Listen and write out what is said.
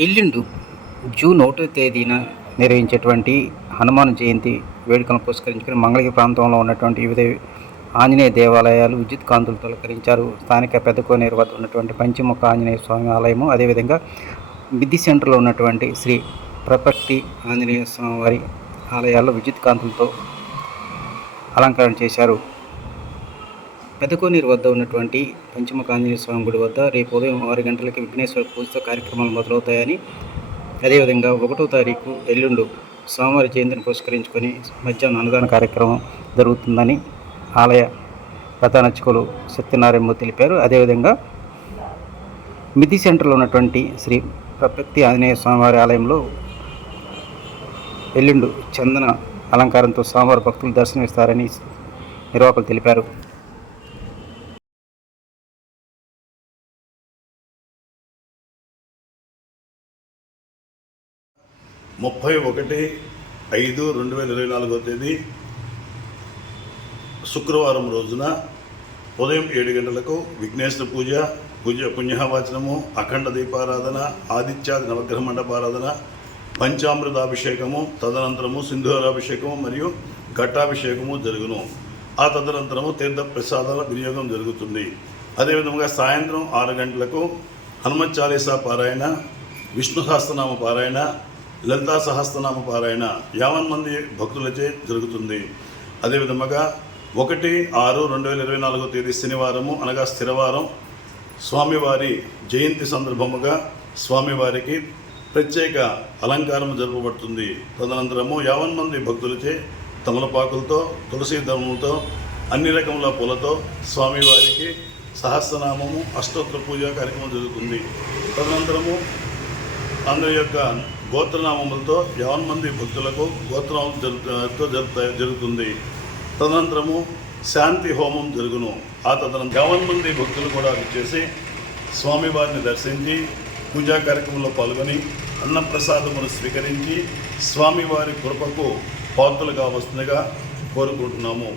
ఎల్లుండు June ఒకటో తేదీన నిర్వహించేటువంటి హనుమాన్ జయంతి వేడుకలను పురస్కరించుకుని మంగళగిరి ప్రాంతంలో ఉన్నటువంటి వివిధ ఆంజనేయ దేవాలయాలు విద్యుత్ కాంతులతో తొలకరించారు. స్థానిక పెద్దకోనేరు వద్ద ఉన్నటువంటి పంచముఖ ఆంజనేయ స్వామి ఆలయము అదేవిధంగా బిద్ది సెంటర్లో ఉన్నటువంటి శ్రీ ప్రపక్తి ఆంజనేయ స్వామి వారి ఆలయాల్లో విద్యుత్ కాంతులతో అలంకరణ చేశారు. పెదకోనీరు వద్ద ఉన్నటువంటి పంచమకాంజనేయ స్వామి గుడి వద్ద రేపు ఉదయం ఆరు గంటలకి విఘ్నేశ్వర పూజతో కార్యక్రమాలు మొదలవుతాయని అదేవిధంగా ఒకటో తారీఖు ఎల్లుండు స్వామివారి జయంతిని పురస్కరించుకొని మధ్యాహ్నం అన్నదాన కార్యక్రమం జరుగుతుందని ఆలయ ప్రధానర్చకులు సత్యనారాయణ తెలిపారు. అదేవిధంగా మితి సెంటర్లో ఉన్నటువంటి శ్రీ ప్రపత్తి ఆంజనేయ స్వామివారి ఆలయంలో ఎల్లుండు చందన అలంకారంతో స్వామివారి భక్తులు దర్శనమిస్తారని నిర్వాహకులు తెలిపారు. ముప్పై ఒకటి ఐదు రెండు వేల ఇరవై నాలుగో తేదీ శుక్రవారం రోజున ఉదయం ఏడు గంటలకు విఘ్నేశ్వర పూజ పూజ పుణ్యవాచనము అఖండ దీపారాధన ఆదిత్యాది నవగ్రహ మండపారాధన పంచామృతాభిషేకము తదనంతరము సింధూరాభిషేకము మరియు ఘట్టాభిషేకము జరుగును. ఆ తదనంతరము తీర్థ ప్రసాదాల వినియోగం జరుగుతుంది. అదేవిధంగా సాయంత్రం ఆరు గంటలకు హనుమత్ చాలీసా పారాయణ విష్ణు సహస్రనామ పారాయణ లలితా సహస్రనామ పారాయణ యావన్ మంది భక్తులచే జరుగుతుంది. అదేవిధముగా ఒకటి ఆరు రెండు వేల ఇరవై నాలుగో తేదీ శనివారము అనగా స్థిరవారం. స్వామివారి జయంతి సందర్భముగా స్వామివారికి ప్రత్యేక అలంకారం జరపబడుతుంది. తదనంతరము యావన్ మంది భక్తులచే తమలపాకులతో తులసి దళములతో అన్ని రకముల పూలతో స్వామివారికి సహస్రనామము అష్టోత్తర పూజ కార్యక్రమం జరుగుతుంది. తదనంతరము అందరి యొక్క గోత్రనామములతో యావన్ మంది భక్తులకు గోత్రనామం జరుపుతో జరుపుతా జరుగుతుంది. తదనంతరము శాంతి హోమం జరుగును. ఆ తదనంతరం యావన్ మంది భక్తులు కూడా వచ్చేసి స్వామివారిని దర్శించి పూజా కార్యక్రమంలో పాల్గొని అన్నప్రసాదమును స్వీకరించి స్వామివారి కృపకు పాత్రలుగా వస్తుందిగా కోరుకుంటున్నాము.